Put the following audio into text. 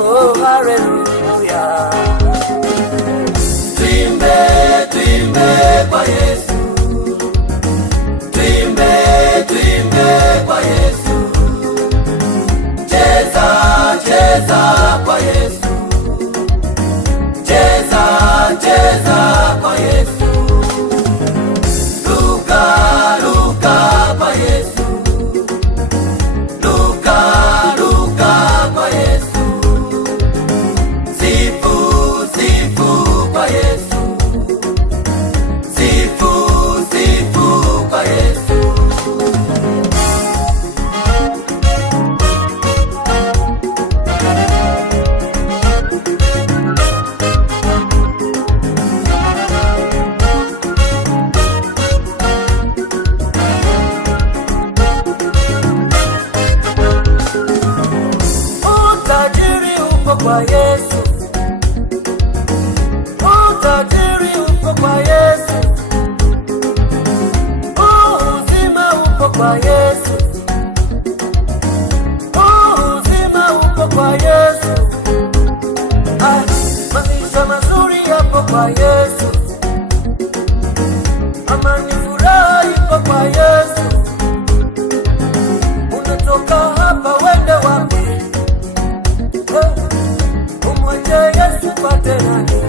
Oh, hallelujah. Tuimbe, tuimbe kwa Yesu. Tuimbe, tuimbe kwa Yesu. Cheza, cheza kwa Yesu. Cheza, cheza kwa Yesu. Luka, luka kwa Yesu. Luka, luka kwa Yesu. Sifu, sifu kwa Yesu. Sifu, sifu kwa Yesu. Utajiri uko kwa Yesu. Utajiri uko kwa Yesu. Uzima uko kwa Yesu. Uzima uko kwa Yesu. Maisha mazuri yapo kwa Yesu. Amani, furaha iko kwa Yesu. Unatoka hapa wende wapi? Umwache Yesu pate nani?